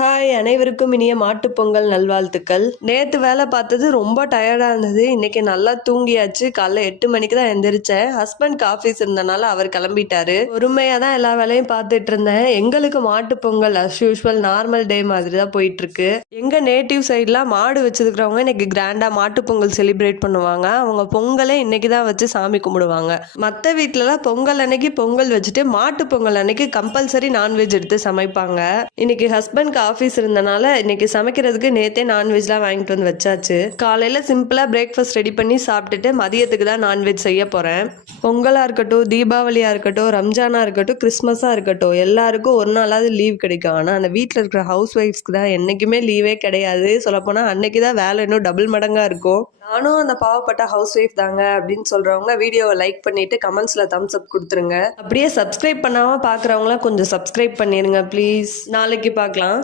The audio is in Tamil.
ஹாய், அனைவருக்கும் இனிய மாட்டுப் பொங்கல் நல்வாழ்த்துக்கள். நேத்து வேலை பார்த்தது ரொம்ப டயர்டா இருந்தது. இன்னைக்கு நல்லா தூங்கியாச்சு. காலைல 8 மணிக்கு தான் எந்திரிச்சேன். ஹஸ்பண்ட்க்கு ஆஃபீஸ் இருந்தனால அவர் கிளம்பிட்டாரு. பொறுமையா தான் எல்லா வேலையும் பார்த்துட்டு இருந்தேன். எங்களுக்கு Mattu Pongal as usual normal day மாதிரி தான் போயிட்டு இருக்கு. எங்க நேட்டிவ் சைட்லாம் மாடு வச்சிருக்கிறவங்க இன்னைக்கு கிராண்டா மாட்டுப் பொங்கல் செலிப்ரேட் பண்ணுவாங்க. அவங்க பொங்கலே இன்னைக்கு தான் வச்சு சாமி கும்பிடுவாங்க. மற்ற வீட்டுலலாம் பொங்கல் அன்னைக்கு பொங்கல் வச்சுட்டு மாட்டுப் பொங்கல் அன்னைக்கு கம்பல்சரி நான்வெஜ் எடுத்து சமைப்பாங்க. இன்னைக்கு ஹஸ்பண்ட் ஆஃபீஸ் இருந்தனால இன்னைக்கு சமைக்கிறதுக்கு நேத்தே நான்வெஜ்லாம் வாங்கிட்டு வந்து வச்சாச்சு. காலையில சிம்பிளா பிரேக்ஃபாஸ்ட் ரெடி பண்ணி சாப்பிட்டுட்டு மதியத்துக்கு தான் நான்வெஜ் செய்ய போறேன். பொங்கலா இருக்கட்டும், தீபாவளியா இருக்கட்டும், ரம்ஜானா இருக்கட்டும், கிறிஸ்மஸா இருக்கட்டும், எல்லாருக்கும் ஒரு நாளாவது லீவ் கிடைக்கும். ஆனா அந்த வீட்டில் இருக்கிற ஹவுஸ் ஒய்ஃப்ஸ்க்கு தான் என்னைக்குமே லீவே கிடையாது. சொல்லப்போனா அன்னைக்கு தான் வேலை இன்னும் டபுள் மடங்கா இருக்கும். நானும் அந்த பாவப்பட்ட ஹவுஸ் ஒய்ஃப் தாங்க அப்படின்னு சொல்றவங்க வீடியோவை லைக் பண்ணிட்டு கமெண்ட்ஸ்ல தம்ஸ் அப் கொடுத்துருங்க. அப்படியே சப்ஸ்கிரைப் பண்ணாம பாக்குறவங்களாம் கொஞ்சம் சப்ஸ்கிரைப் பண்ணிருங்க ப்ளீஸ். நாளைக்கு பார்க்கலாம்.